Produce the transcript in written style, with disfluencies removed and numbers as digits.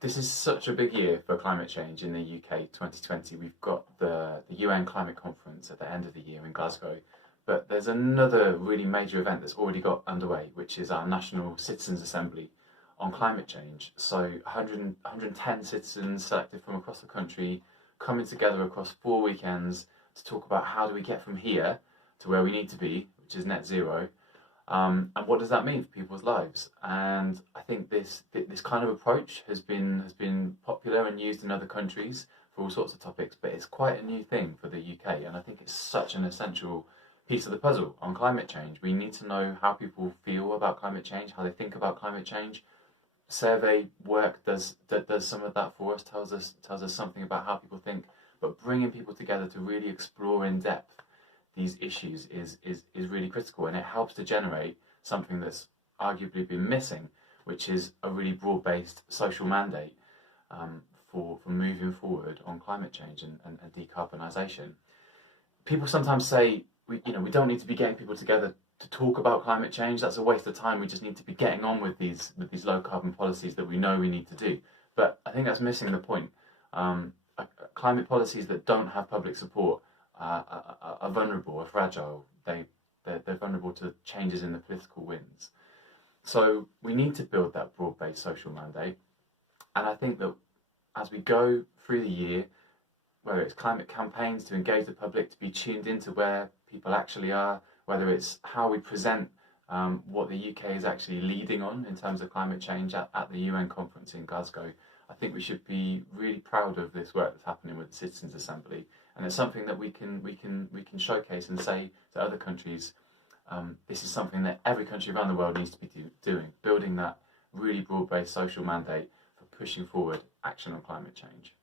This is such a big year for climate change in the UK, 2020. We've got the UN Climate Conference at the end of the year in Glasgow, but there's another really major event that's already got underway, which is our National Citizens Assembly on climate change. So 110 citizens selected from across the country coming together across 4 weekends to talk about how do we get from here to where we need to be, which is net zero, and what does that mean for people's lives? And I think this kind of approach has been popular and used in other countries for all sorts of topics, but it's quite a new thing for the UK, and I think it's such an essential piece of the puzzle on climate change. We need to know how people feel about climate change, how they think about climate change. Survey work does some of that for us, tells us something about how people think, but bringing people together to really explore in depth these issues is really critical, and it helps to generate something that's arguably been missing, which is a really broad-based social mandate for moving forward on climate change and decarbonisation. People sometimes say we don't need to be getting people together to talk about climate change. That's a waste of time. We just need to be getting on with these low carbon policies that we know we need to do. But I think that's missing the point. Climate policies that don't have public support are vulnerable, are fragile. They're vulnerable to changes in the political winds. So we need to build that broad-based social mandate. And I think that as we go through the year, whether it's climate campaigns to engage the public to be tuned into where people actually are, whether it's how we present what the UK is actually leading on in terms of climate change at the UN conference in Glasgow, I think we should be really proud of this work that's happening with the Citizens Assembly, and it's something that we can showcase and say to other countries. This is something that every country around the world needs to be doing, building that really broad-based social mandate for pushing forward action on climate change.